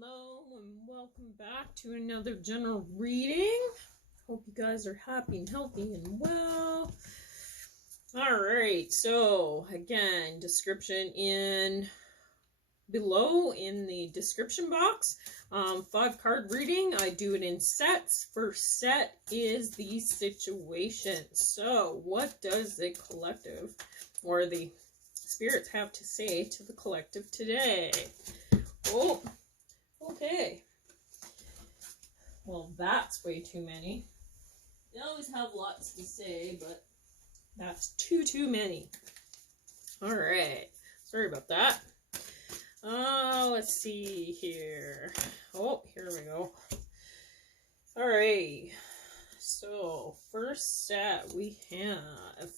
Hello and welcome back to another general reading. Hope you guys are happy and healthy and well. Alright, so again, description below in the description box. 5-card reading. I do it in sets. First set is the situation. So what does the collective or the spirits have to say to the collective today? Oh, okay. Well, that's way too many. They always have lots to say, but that's too many. All right. Sorry about that. Let's see here. Oh, here we go. All right. So, first set we have.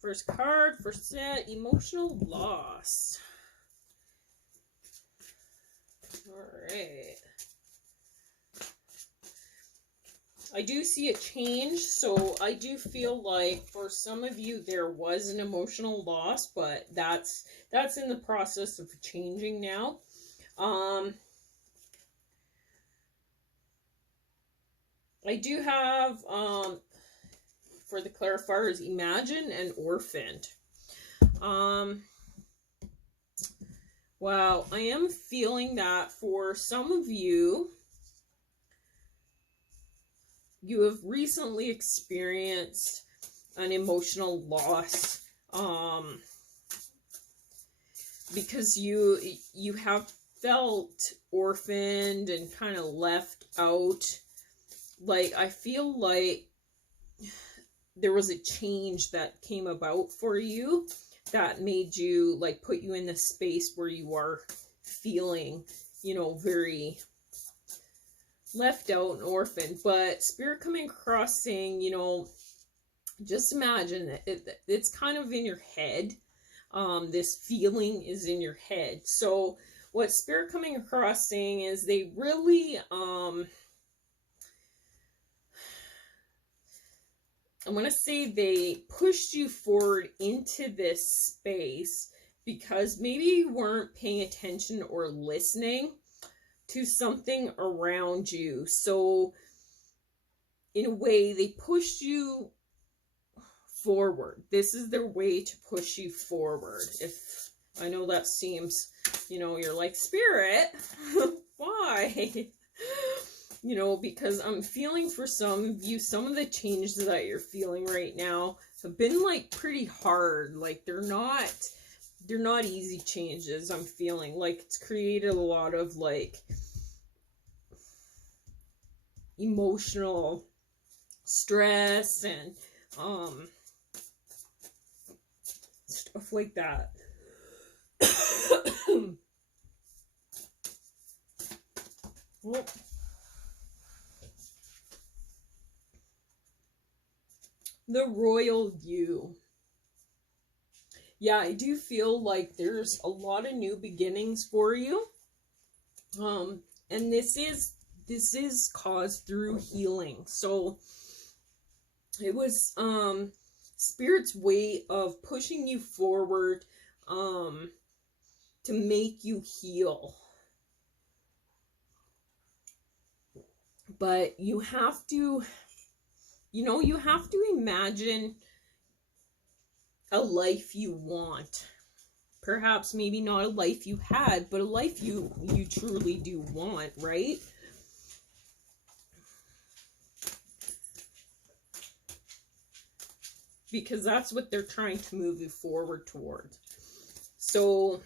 First card, first set, emotional loss. Alright. I do see a change, so I do feel like for some of you there was an emotional loss, but that's in the process of changing now. I do have for the clarifiers, imagine and orphaned. Wow, I am feeling that for some of you, you have recently experienced an emotional loss, because you have felt orphaned and kind of left out. Like, I feel like there was a change that came about for you that made you, like, put you in this space where you are feeling, you know, very left out and orphaned. But Spirit coming across saying, you know, just imagine it's kind of in your head. This feeling is in your head. So what Spirit coming across saying is they really, I want to say they pushed you forward into this space because maybe you weren't paying attention or listening to something around you. So in a way, they pushed you forward. This is their way to push you forward. If I know that seems, you know, you're like, Spirit, why? You know, because I'm feeling for some of you, some of the changes that you're feeling right now have been like pretty hard. Like they're not easy changes. I'm feeling like it's created a lot of like emotional stress and stuff like that. Well, the royal you. Yeah, I do feel like there's a lot of new beginnings for you. And this is caused through healing. So it was Spirit's way of pushing you forward to make you heal. But you have to, you know, you have to imagine a life you want. Perhaps maybe not a life you had, but a life you truly do want, right? Because that's what they're trying to move you forward towards. So,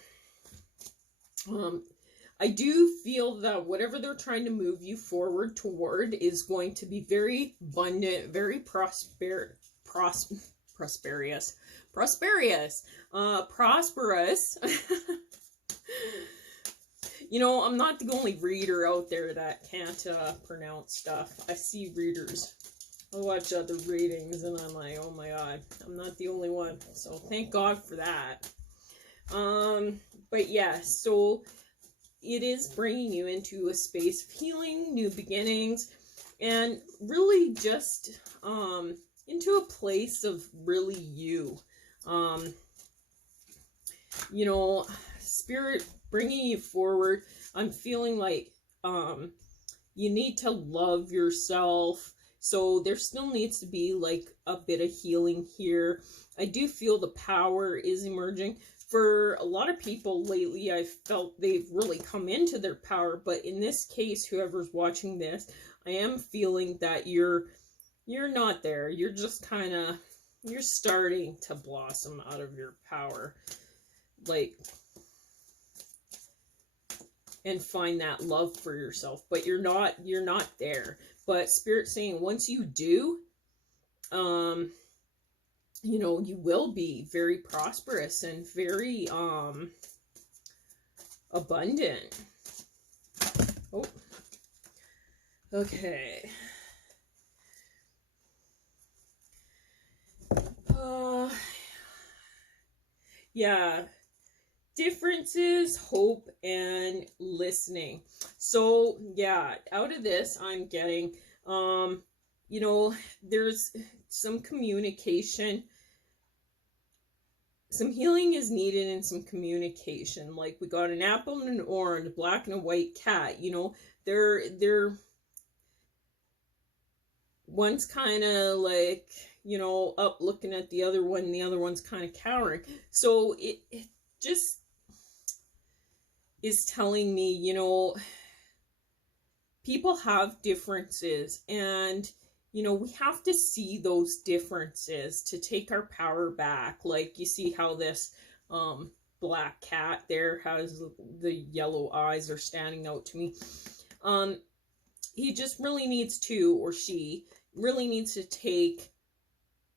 I do feel that whatever they're trying to move you forward toward is going to be very abundant, very prosperous. You know, I'm not the only reader out there that can't pronounce stuff. I see readers. I watch other readings and I'm like, oh my god, I'm not the only one. So thank God for that. But yeah, so it is bringing you into a space of healing, new beginnings, and really just into a place of really you. You know, Spirit bringing you forward. I'm feeling like you need to love yourself. So there still needs to be like a bit of healing here. I do feel the power is emerging. For a lot of people lately, I've felt they've really come into their power. But in this case, whoever's watching this, I am feeling that you're not there. You're just kind of, you're starting to blossom out of your power. Like, and find that love for yourself. But you're not there. But Spirit's saying once you do, you know, you will be very prosperous and very abundant. Oh, okay. Yeah, differences, hope, and listening. So yeah, out of this I'm getting you know, there's some communication, some healing is needed in some communication. Like we got an apple and an orange, a black and a white cat, you know, they're one's kind of like, you know, up looking at the other one, and the other one's kind of cowering. So it just is telling me, you know, people have differences, and you know, we have to see those differences to take our power back. Like you see how this black cat there has the yellow eyes are standing out to me. He just really needs to, or she really needs to take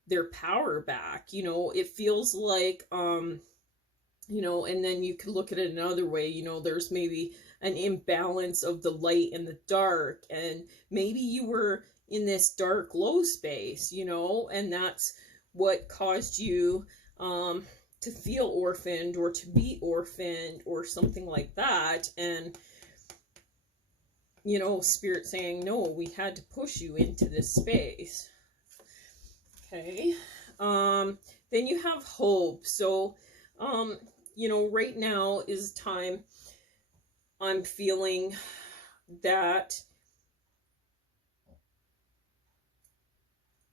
their power back. You know, it feels like you know, and then you could look at it another way. You know, there's maybe an imbalance of the light and the dark, and maybe you were in this dark low space, you know, and that's what caused you to feel orphaned or to be orphaned or something like that. And you know, Spirit saying, no, we had to push you into this space. Okay. Then you have hope. So you know, right now is time I'm feeling that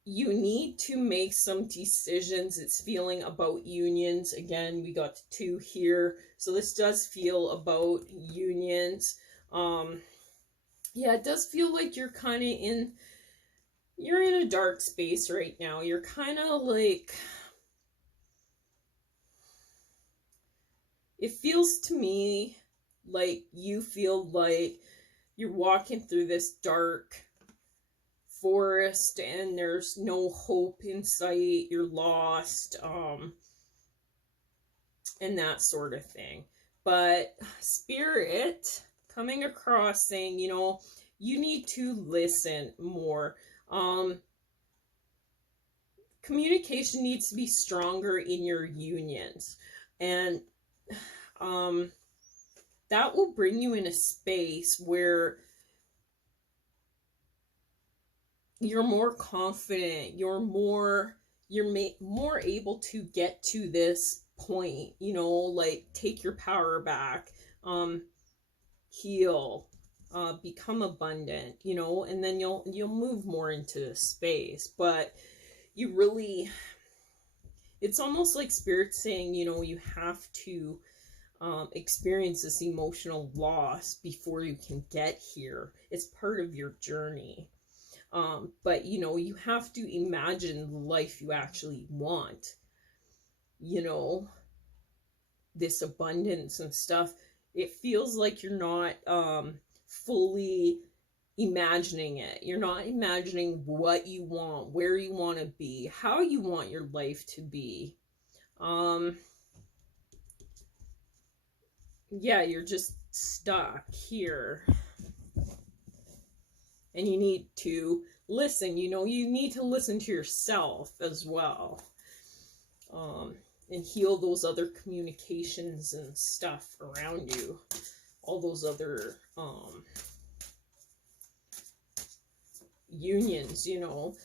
you need to make some decisions. It's feeling about unions. Again, we got 2 here. So this does feel about unions. Yeah, it does feel like you're kind of you're in a dark space right now. You're kind of like, it feels to me like you feel like you're walking through this dark forest and there's no hope in sight. You're lost, and that sort of thing. But Spirit coming across saying, you know, you need to listen more. Communication needs to be stronger in your unions, and that will bring you in a space where you're more confident, you're more able to get to this point, you know, like take your power back, heal, become abundant, you know, and then you'll move more into this space. But you really, it's almost like Spirit saying, you know, you have to experience this emotional loss before you can get here. It's part of your journey. But you know, you have to imagine the life you actually want, you know, this abundance and stuff. It feels like you're not fully imagining it. You're not imagining what you want, where you want to be, how you want your life to be. Yeah, you're just stuck here. And you need to listen, you know, you need to listen to yourself as well. And heal those other communications and stuff around you. All those other unions, you know.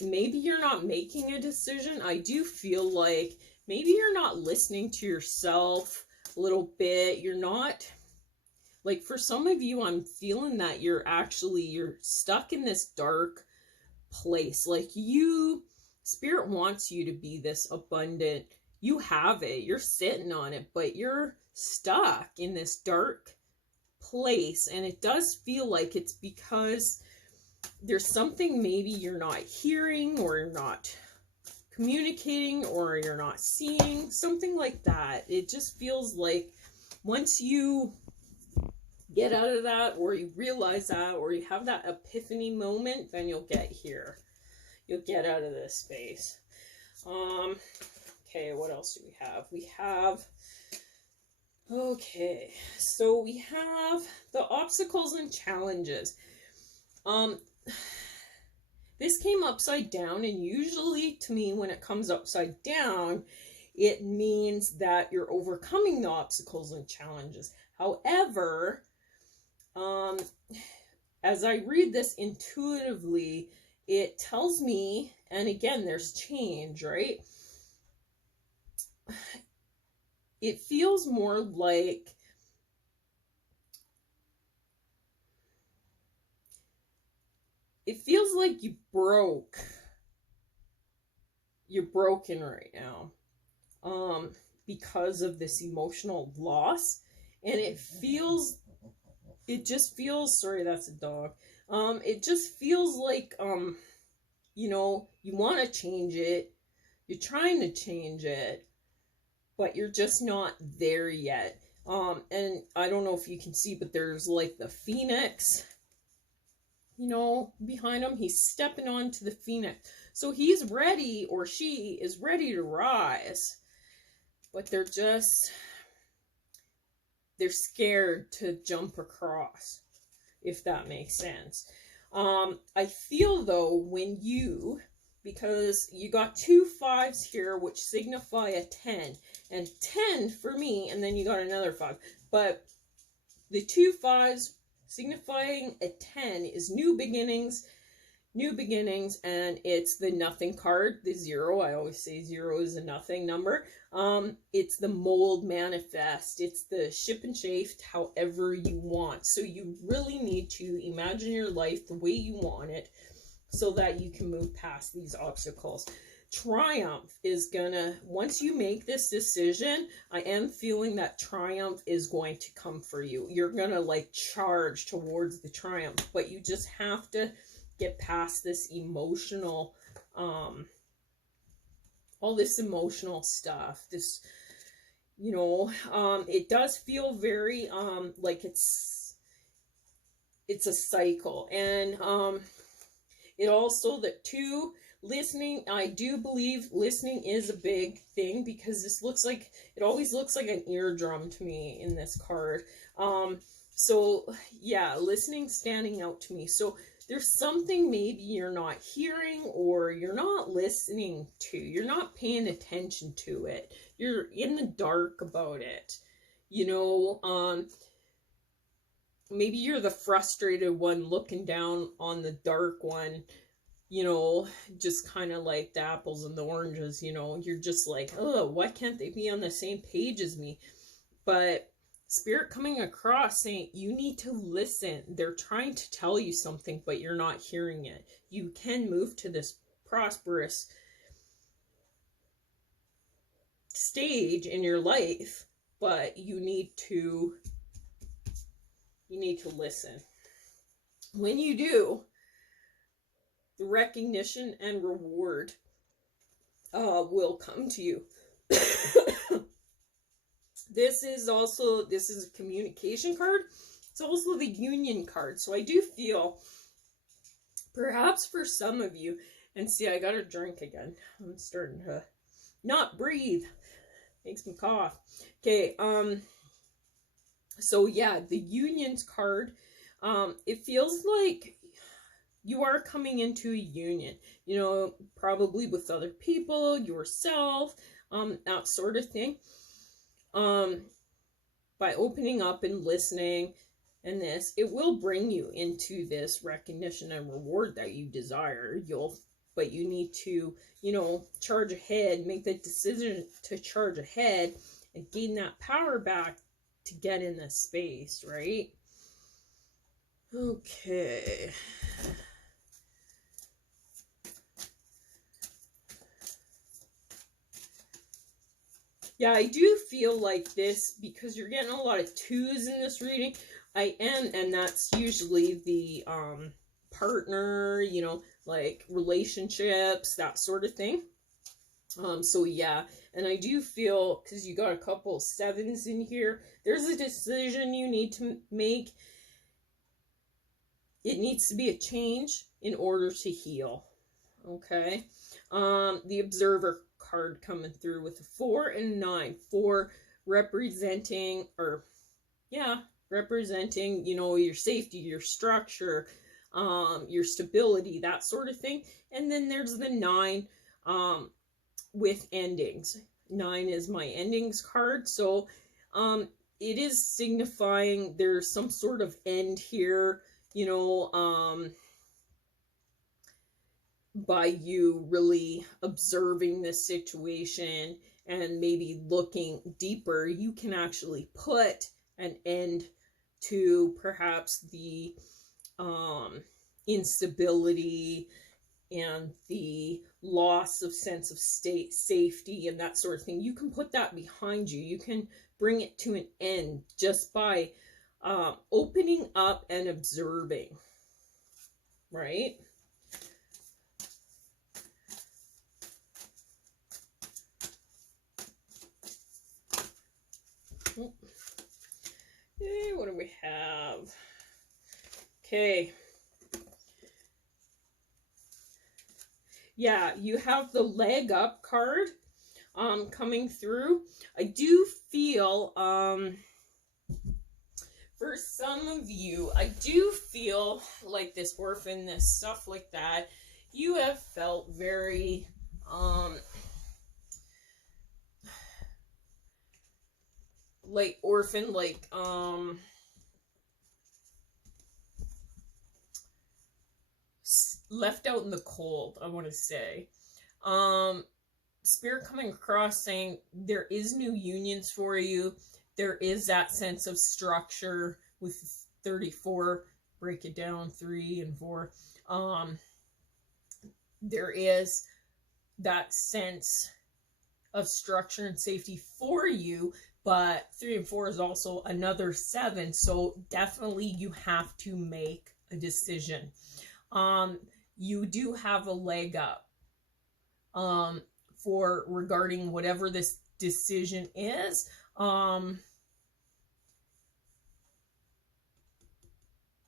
Maybe you're not making a decision. I do feel like maybe you're not listening to yourself. a little bit. You're not, like, for some of you, I'm feeling that you're stuck in this dark place. Like, Spirit wants you to be this abundant. You have it, you're sitting on it, but you're stuck in this dark place. And it does feel like it's because there's something maybe you're not hearing, or you're not communicating, or you're not seeing, something like that. It just feels like once you get out of that, or you realize that, or you have that epiphany moment, then you'll get here. You'll get out of this space. Okay, what else do we have? Okay, so we have the obstacles and challenges. This came upside down, and usually to me, when it comes upside down, it means that you're overcoming the obstacles and challenges. However, as I read this intuitively, it tells me, and again, there's change, right? It feels more like you broke. You're broken right now. Because of this emotional loss. And it just feels, sorry, that's a dog. It just feels like, you know, you want to change it. You're trying to change it, but you're just not there yet. And I don't know if you can see, but there's like the phoenix, you know, behind him. He's stepping onto the phoenix. So he's ready, or she is ready to rise, but they're scared to jump across, if that makes sense. I feel though, because you got 2 5s here, which signify a 10, and 10 for me, and then you got another 5, but the 2 5s signifying a 10 is new beginnings, and it's the nothing card, the 0. I always say 0 is a nothing number. It's the mold manifest. It's the ship and shaft however you want. So you really need to imagine your life the way you want it, so that you can move past these obstacles. Triumph is gonna, once you make this decision, I am feeling that triumph is going to come for you. You're gonna like charge towards the triumph, but you just have to get past this emotional, all this emotional stuff. This, you know, it does feel very, like it's a cycle. And, it also, that too, listening, I do believe listening is a big thing, because this looks like, it always looks like an eardrum to me in this card. So yeah, listening standing out to me. So there's something maybe you're not hearing, or you're not listening to, you're not paying attention to it. You're in the dark about it. You know, maybe you're the frustrated one looking down on the dark one, you know, just kind of like the apples and the oranges, you know, you're just like, oh, why can't they be on the same page as me? But Spirit coming across saying, you need to listen. They're trying to tell you something, but you're not hearing it. You can move to this prosperous stage in your life, but you need to listen. When you do, the recognition and reward will come to you. This is a communication card. It's also the union card. So I do feel, perhaps for some of you, and see, I got to drink again. I'm starting to not breathe. Makes me cough. Okay, so yeah, the unions card, it feels like you are coming into a union, you know, probably with other people, yourself, that sort of thing. By opening up and listening, and this, it will bring you into this recognition and reward that you desire. But you need to, you know, charge ahead, make the decision to charge ahead, and gain that power back to get in this space, right? Okay. Yeah, I do feel like this, because you're getting a lot of 2s in this reading. I am, and that's usually the partner, you know, like relationships, that sort of thing. So yeah, and I do feel, because you got a couple 7s in here, there's a decision you need to make. It needs to be a change in order to heal. Okay. The Observer card coming through with a 4 and 9. 4 representing, or yeah, representing, you know, your safety, your structure, your stability, that sort of thing. And then there's the 9 with endings. 9 is my endings card. So it is signifying there's some sort of end here, you know, by you really observing this situation and maybe looking deeper, you can actually put an end to perhaps the instability and the loss of sense of safety and that sort of thing. You can put that behind you. You can bring it to an end just by opening up and observing, right? Okay, what do we have? Okay. Yeah, you have the leg up card coming through. I do feel for some of you, I do feel like this orphan, this stuff like that, you have felt very like orphan, like left out in the cold, I want to say. Spirit coming across saying there is new unions for you. There is that sense of structure with 34, break it down, 3 and 4. There is that sense of structure and safety for you, but 3 and 4 is also another 7. So definitely you have to make a decision. You do have a leg up for regarding whatever this decision is.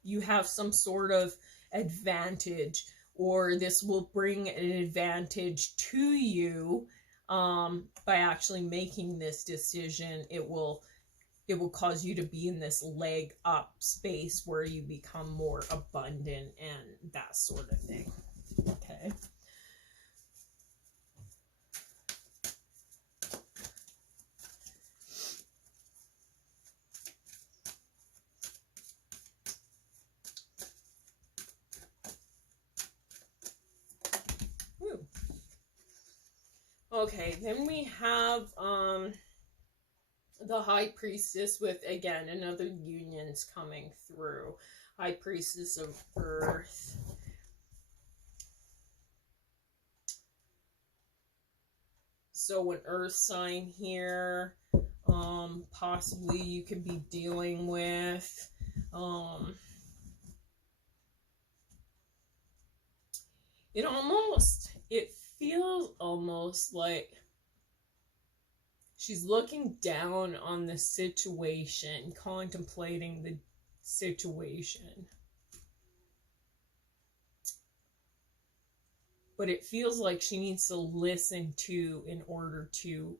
You have some sort of advantage, or this will bring an advantage to you by actually making this decision. It will cause you to be in this leg up space where you become more abundant and that sort of thing. Okay. Woo. Okay, then we have the High Priestess with, again, another unions coming through. High Priestess of Earth. So an earth sign here, possibly you could be dealing with. It feels almost like she's looking down on the situation, contemplating the situation. But it feels like she needs to listen to in order to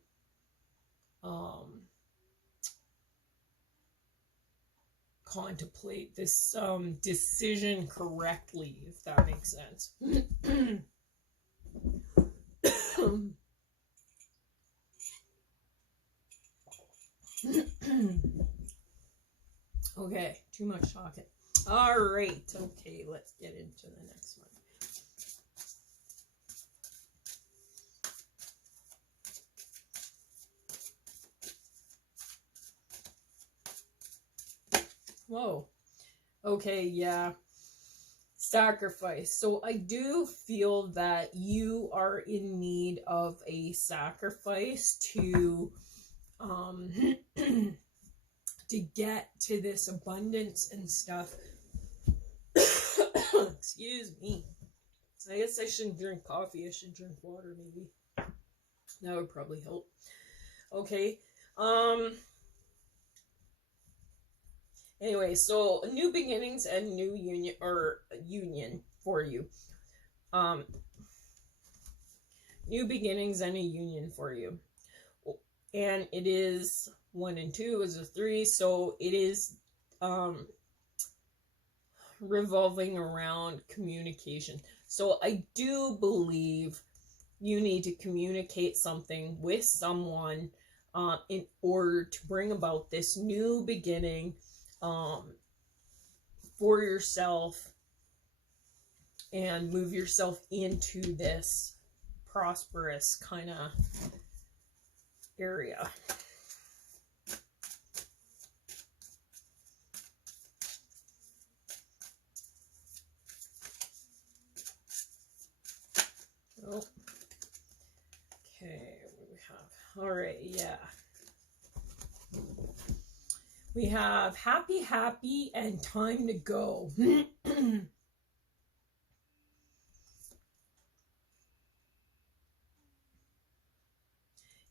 contemplate this decision correctly, if that makes sense. Okay, too much talking. All right, okay, let's get into the next one. Whoa. Okay, yeah. Sacrifice. So I do feel that you are in need of a sacrifice to to get to this abundance and stuff. Excuse me. I guess I shouldn't drink coffee. I should drink water, maybe. That would probably help. Okay. Anyway, so new beginnings and new union for you. New beginnings and a union for you. And it is 1 and 2 is a 3, so it is revolving around communication. So I do believe you need to communicate something with someone in order to bring about this new beginning for yourself and move yourself into this prosperous kind of area. Oh. Okay, what do we have? All right, yeah. We have happy, and time to go.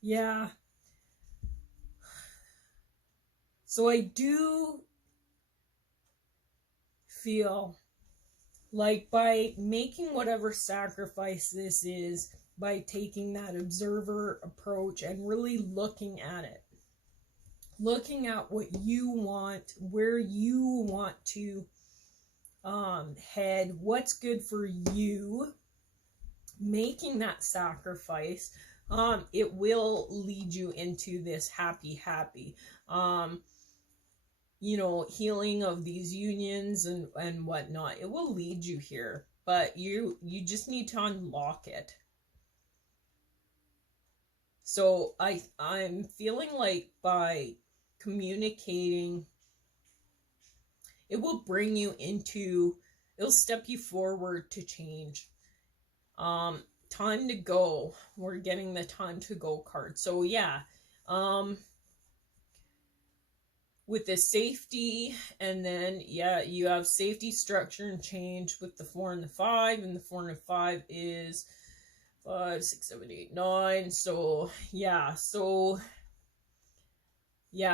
Yeah. So I do feel like by making whatever sacrifice this is, by taking that observer approach and really looking at it, looking at what you want, where you want to head, what's good for you, making that sacrifice, it will lead you into this happy, you know, healing of these unions and whatnot. It will lead you here, but you just need to unlock it. So I'm feeling like by communicating, it will bring you into, it'll step you forward to change. Time to go. We're getting the time to go card. So yeah, with the safety, and then yeah, you have safety, structure, and change with the 4 and the 5, and the 4 and the 5 is 5, 6, 7, 8, 9. So yeah,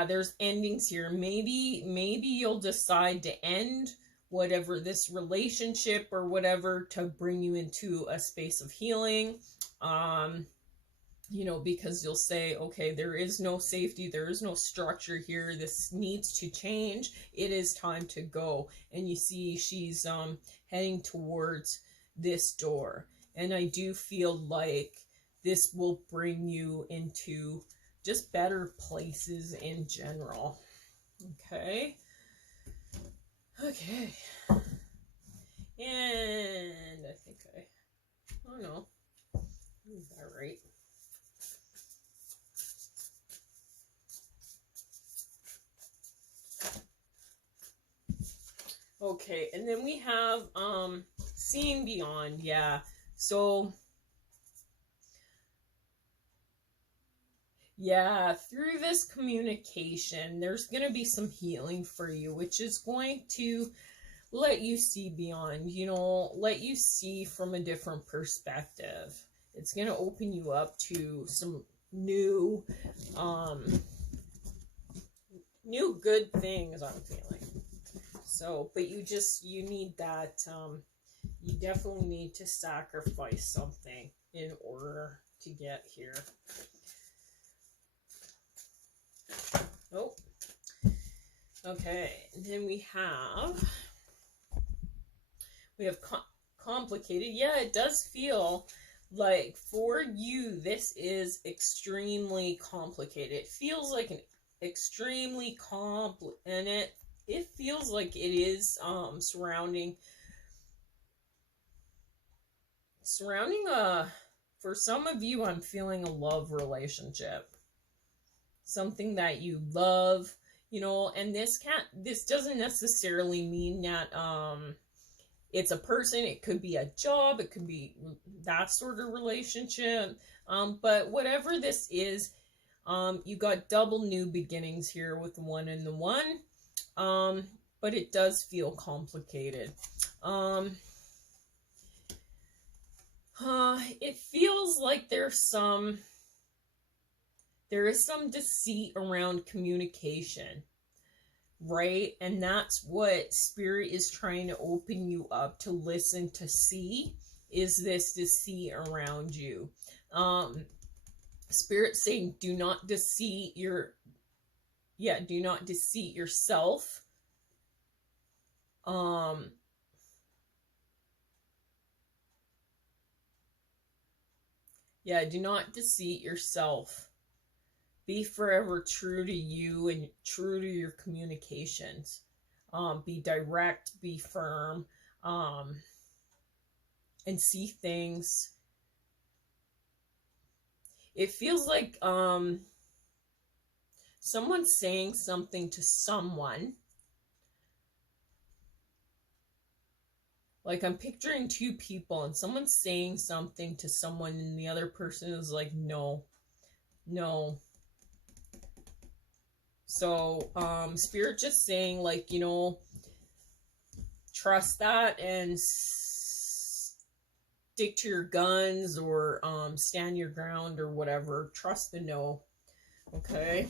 there's endings here. Maybe you'll decide to end whatever this relationship or whatever to bring you into a space of healing. You know, because you'll say, okay, there is no safety, there is no structure here, this needs to change, it is time to go. And you see she's heading towards this door, and I do feel like this will bring you into just better places in general. Okay, and I think oh no, is that right? Okay, and then we have seeing beyond. Yeah, so yeah, through this communication, there's going to be some healing for you, which is going to let you see beyond, you know, let you see from a different perspective. It's going to open you up to some new good things, I'm feeling. So, but you need that, you definitely need to sacrifice something in order to get here. Oh, okay. And then we have complicated. Yeah, it does feel like for you, this is extremely complicated. It feels like an extremely and it feels like it is surrounding for some of you, I'm feeling a love relationship. Something that you love, you know, and this doesn't necessarily mean that it's a person. It could be a job, it could be that sort of relationship, but whatever this is, you got double new beginnings here with the 1 and the 1, but it does feel complicated. It feels like there is some deceit around communication, right? And that's what Spirit is trying to open you up to listen, to see, is this deceit around you. Spirit saying, do not deceive yourself. Do not deceive yourself. Be forever true to you and true to your communications. Be direct, be firm, and see things. It feels like someone's saying something to someone. Like, I'm picturing two people and someone's saying something to someone and the other person is like, no. So, Spirit just saying, like, you know, trust that and stick to your guns, or stand your ground, or whatever. Trust the no. Okay?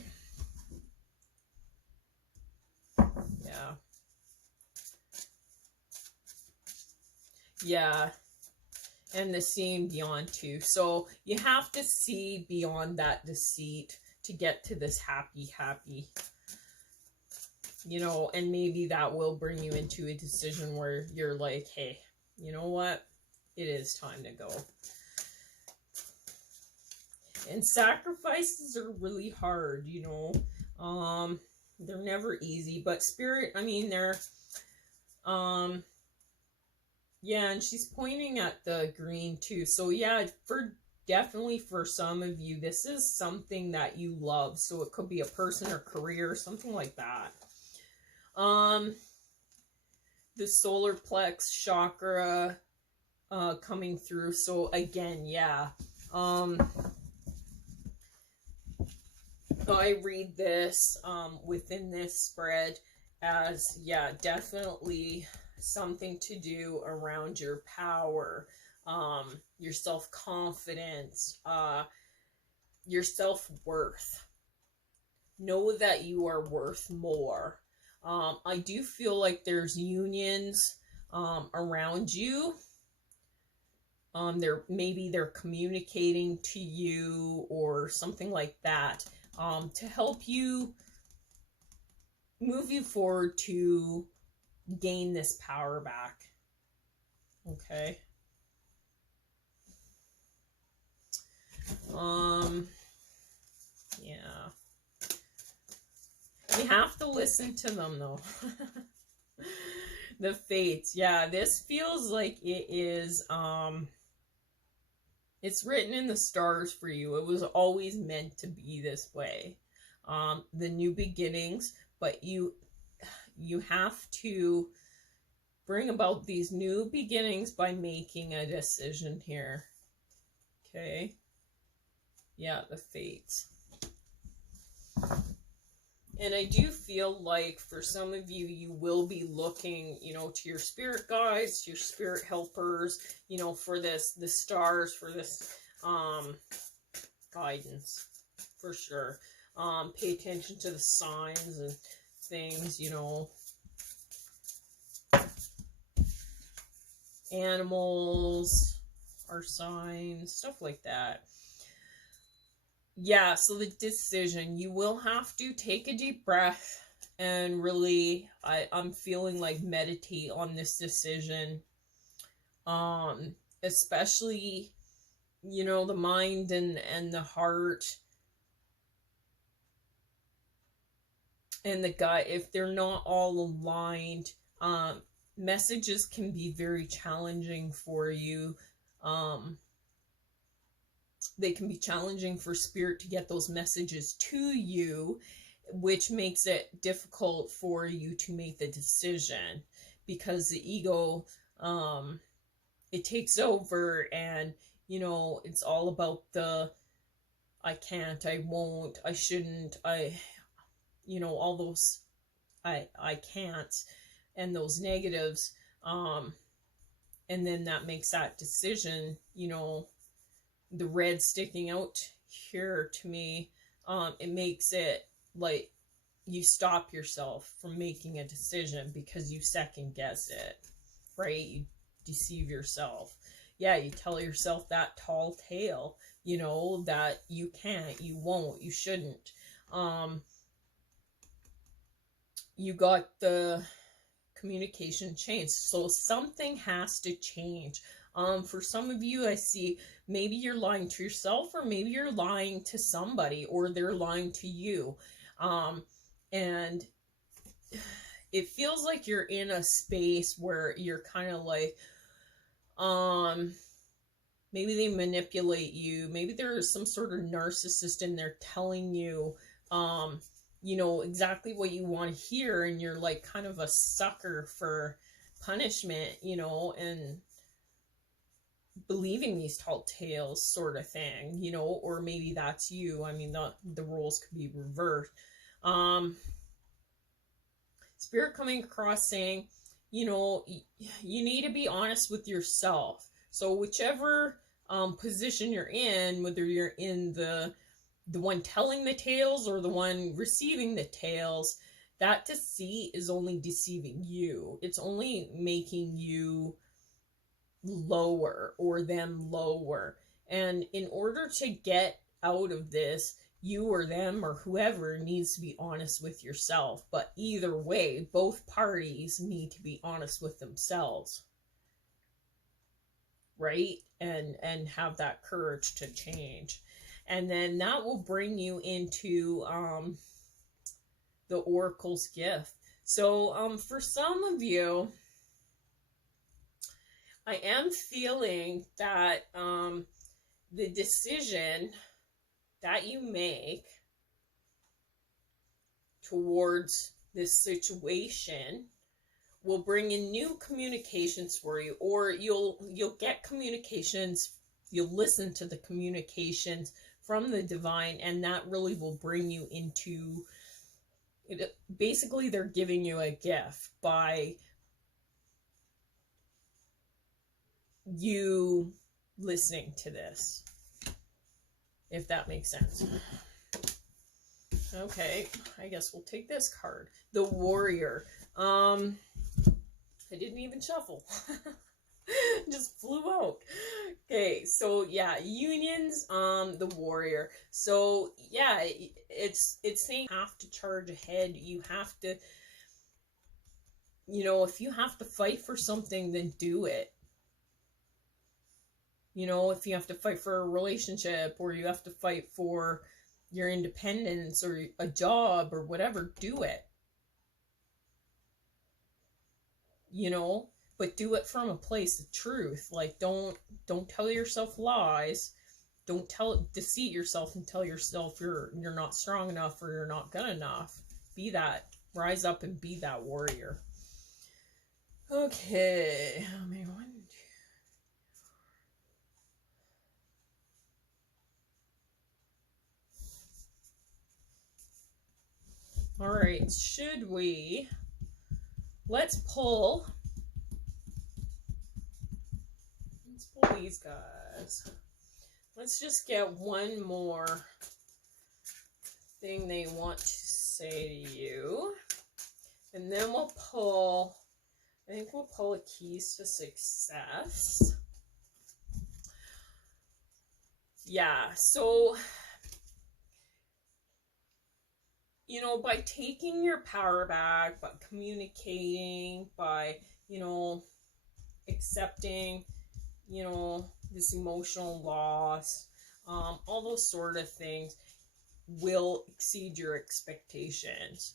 Yeah. And the seeing beyond too. So you have to see beyond that deceit to get to this happy, you know, and maybe that will bring you into a decision where you're like, hey, you know what? It is time to go. And sacrifices are really hard, you know. They're never easy, but Spirit, I mean, they're, yeah, and she's pointing at the green too. So yeah, definitely for some of you, this is something that you love. So it could be a person or career, something like that. The solar plex chakra coming through. So again, yeah. I read this within this spread as, yeah, definitely something to do around your power, your self-confidence, your self-worth. Know that you are worth more. I do feel like there's unions around you. Maybe they're communicating to you or something like that, to help you move you forward to gain this power back. Okay. Yeah. You have to listen to them though. The fates. Yeah, this feels like it is, it's written in the stars for you. It was always meant to be this way. The new beginnings, but you have to bring about these new beginnings by making a decision here. Okay. Yeah, the fates. And I do feel like for some of you, you will be looking, you know, to your spirit guides, to your spirit helpers, you know, for this, the stars, for this guidance, for sure. Pay attention to the signs and things, you know. Animals are signs, stuff like that. Yeah, so the decision, you will have to take a deep breath and really, I'm feeling like meditate on this decision. Especially, you know, the mind and the heart and the gut, if they're not all aligned, messages can be very challenging for you. They can be challenging for spirit to get those messages to you, which makes it difficult for you to make the decision, because the ego, it takes over, and it's all about the I can't, I won't, I shouldn't, all those I can't, and those negatives, and then that makes that decision, the red sticking out here to me, it makes it like you stop yourself from making a decision because you second guess it, right? You deceive yourself. Yeah, you tell yourself that tall tale, that you can't, you won't, you shouldn't. You got the communication change. So something has to change. For some of you, I see maybe you're lying to yourself, or maybe you're lying to somebody, or they're lying to you. And it feels like you're in a space where you're kind of like, maybe they manipulate you. Maybe there's some sort of narcissist in there telling you, exactly what you want to hear, and you're like kind of a sucker for punishment, and believing these tall tales sort of thing, or maybe that's you. I mean, the roles could be reversed. Spirit coming across saying, you need to be honest with yourself. So whichever position you're in, whether you're in the one telling the tales or the one receiving the tales, that deceit is only deceiving you. It's only making you lower, or them lower. And in order to get out of this, you or them or whoever needs to be honest with yourself. But either way, both parties need to be honest with themselves, right? And have that courage to change. And then that will bring you into the Oracle's gift. So for some of you, I am feeling that the decision that you make towards this situation will bring in new communications for you, or you'll get communications, you'll listen to the communications from the divine, and that really will bring you into it. Basically, they're giving you a gift by you listening to this, if that makes sense. Okay, I guess we'll take this card, the Warrior. I didn't even shuffle. Just flew out. Okay, so yeah, unions, the Warrior. So yeah, it's saying you have to charge ahead. You have to, if you have to fight for something, then do it. If you have to fight for a relationship, or you have to fight for your independence or a job or whatever, do it. But do it from a place of truth. Like, don't tell yourself lies. Don't deceive yourself and tell yourself you're not strong enough or you're not good enough. Be that. Rise up and be that warrior. Okay. All right. Should we? Let's pull these guys. Let's just get one more thing they want to say to you. And then we'll pull, I think we'll pull a keys to success. Yeah, so, by taking your power back, by communicating, by, accepting, this emotional loss, all those sort of things will exceed your expectations.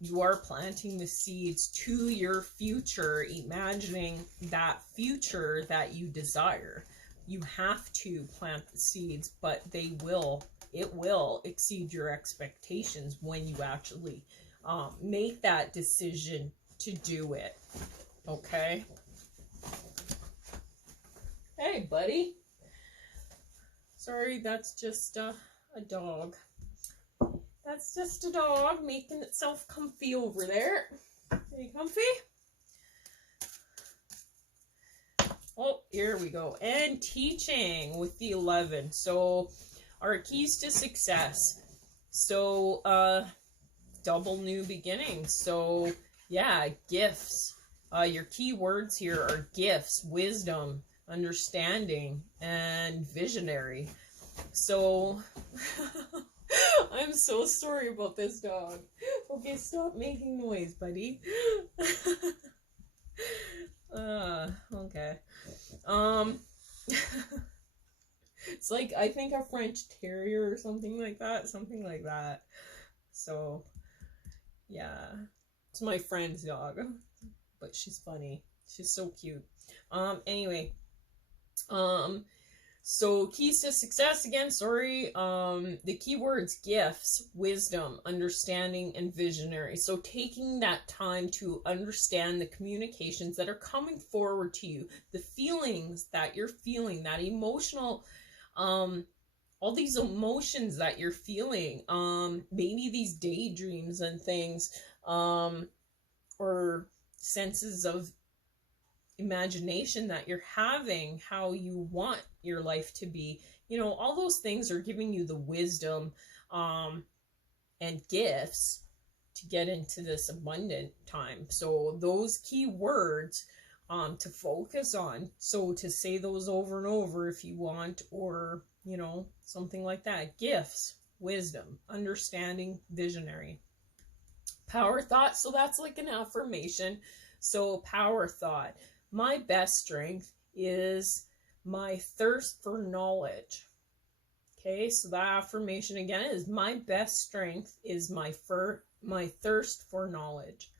You are planting the seeds to your future, imagining that future that you desire. You have to plant the seeds, but they will it will exceed your expectations when you actually make that decision to do it. Okay? Hey, buddy. Sorry, that's just a dog. That's just a dog making itself comfy over there. Are you comfy? Oh, here we go. And teaching with the 11. So, our keys to success. So, double new beginnings. So, yeah, gifts. Your key words here are gifts, wisdom, understanding, and visionary. So, I'm so sorry about this dog. Okay, stop making noise, buddy. Okay. It's like, I think a French Terrier or something like that. So, yeah. It's my friend's dog. But she's funny. She's so cute. Anyway. So keys to success again, sorry. The keywords gifts, wisdom, understanding, and visionary. So taking that time to understand the communications that are coming forward to you, the feelings that you're feeling, that emotional, all these emotions that you're feeling, maybe these daydreams and things, or senses of imagination that you're having, how you want your life to be, you know, all those things are giving you the wisdom and gifts to get into this abundant time. So those key words to focus on, so to say those over and over if you want, or you know, something like that. Gifts, wisdom, understanding, visionary. Power thought, so that's like an affirmation. So power thought, my best strength is my thirst for knowledge. Okay, so that affirmation again is my best strength is my thirst for knowledge.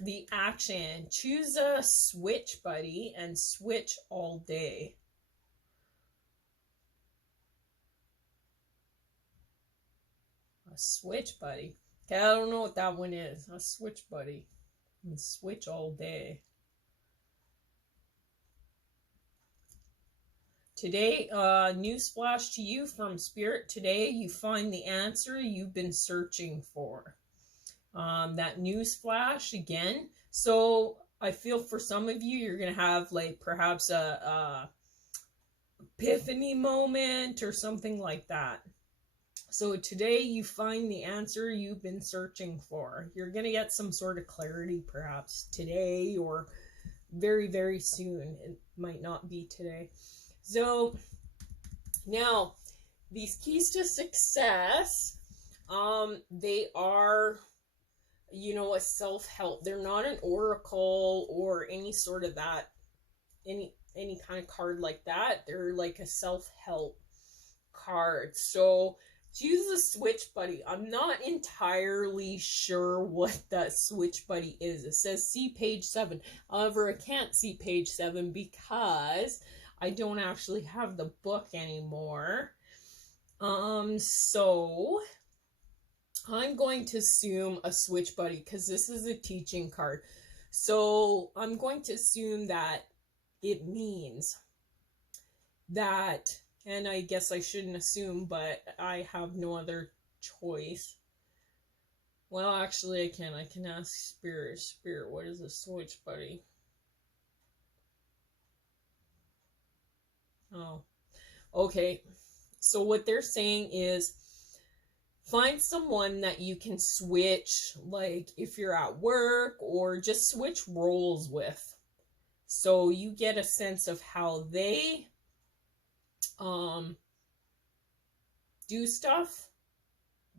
The action, choose a switch buddy and switch all day. A switch buddy. Okay, I don't know what that one is. A switch buddy and switch all day. Today, newsflash to you from Spirit. Today, you find the answer you've been searching for. That newsflash again. So I feel for some of you, you're going to have like perhaps a epiphany moment or something like that. So today you find the answer you've been searching for. You're going to get some sort of clarity perhaps today or very, very soon. It might not be today. So now these keys to success, they are, you know, a self-help. They're not an oracle or any sort of that, any kind of card like that. They're like a self-help card. So choose a switch buddy. I'm not entirely sure what that switch buddy is. It says see page 7. However, I can't see page 7 because I don't actually have the book anymore. So I'm going to assume a switch buddy because this is a teaching card. So I'm going to assume that it means that, and I guess I shouldn't assume, but I have no other choice. Well, actually I can ask Spirit, what is a switch buddy? Oh, okay. So what they're saying is find someone that you can switch, like if you're at work, or just switch roles with. So you get a sense of how they do stuff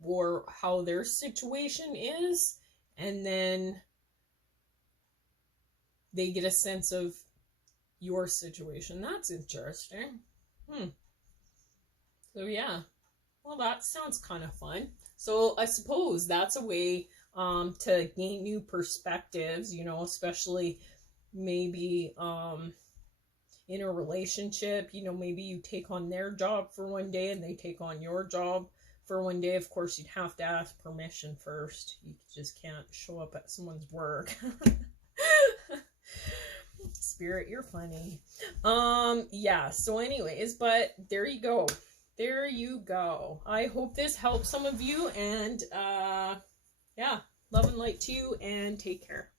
or how their situation is, and then they get a sense of your situation. That's interesting. So yeah, well, that sounds kind of fun. So I suppose that's a way to gain new perspectives, you know, especially maybe in a relationship, you know, maybe you take on their job for one day and they take on your job for one day. Of course, you'd have to ask permission first. You just can't show up at someone's work. Spirit, you're funny. Yeah, so anyways, but there you go. There you go. I hope this helps some of you, and yeah, love and light to you, and take care.